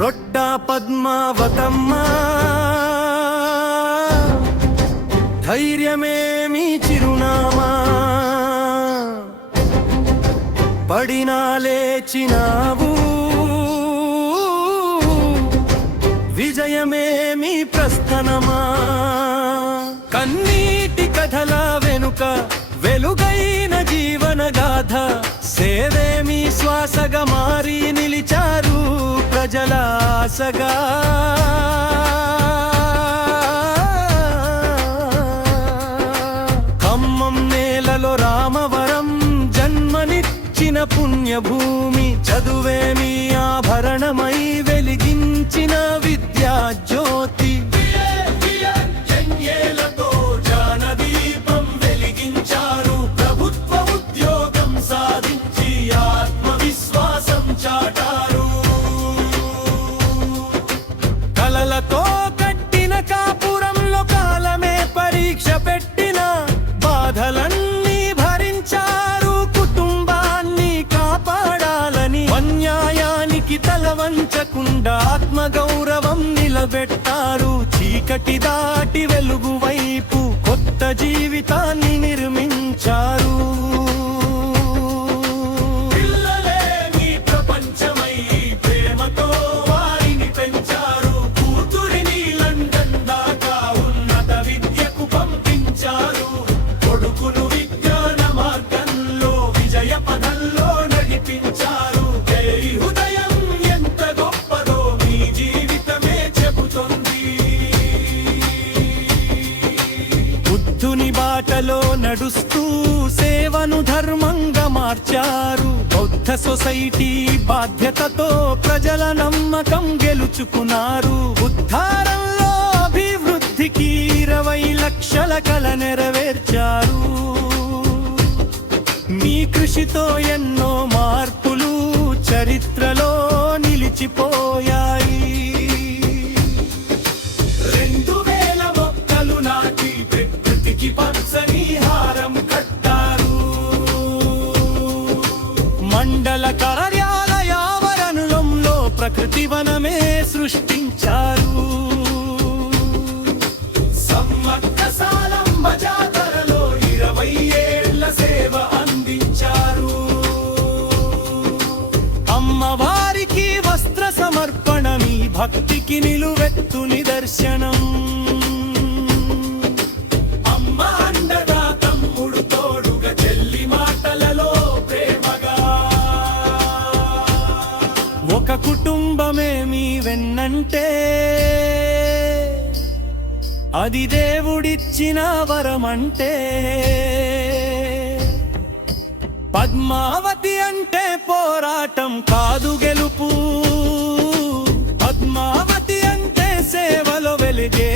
రొట్ట పద్మావతమ్మ ధైర్యమేమి చిరునామా పడినా లేచినావు విజయమేమి ప్రస్థానమా కన్నీటి కథల వెనుక వెలుగైన జీవన గాథ సేవేమి శ్వాసగా మారి నిలిచారు ప్రజల ఆశగా ఖమ్మం నేలలో రామవరం జన్మనిచ్చిన పుణ్యభూమి చదువేమి ఆభరణమై వెలిగించిన విద్యా జ్యోతి కలలతో కట్టిన కాపురంలో కాలమే పరీక్ష పెట్టిన బాధలన్నీ భరించారు కుటుంబాన్ని కాపాడాలని అన్యాయానికి తల వంచకుండా ఆత్మగౌరవం నిలబెట్టారు చీకటి దాటి వెలుగు వైపు కొత్త జీవితాన్ని నిర్మించారు బుద్ధుని బాటలో నడుస్తూ సేవను ధర్మంగా మార్చారు బౌద్ధ సొసైటీ బాధ్యతతో ప్రజల నమ్మకం గెలుచుకున్నారు ఉద్ధారంలో అభివృద్ధికి 20 లక్షల కల నెరవేర్చారు మీ కృషితో ఎన్నో మార్పులు చరిత్రలో నిలిచిపోయాయి మండల కార్యాలయ ఆవరణంలో ప్రకృతి వనమే సృష్టించారు సమ్మక్క సారమ్మ జాతరలో 20 ఏళ్ల సేవ అందించారు అమ్మవారికి వస్త్ర సమర్పణ మీ భక్తికి నిలువెత్తు నిదర్శనం ఒక కుటుంబమే మీ వెన్నంటే అది దేవుడిచ్చిన వరమంటే పద్మావతి అంటే పోరాటం కాదు గెలుపు పద్మావతి అంటే సేవలో వెలిగే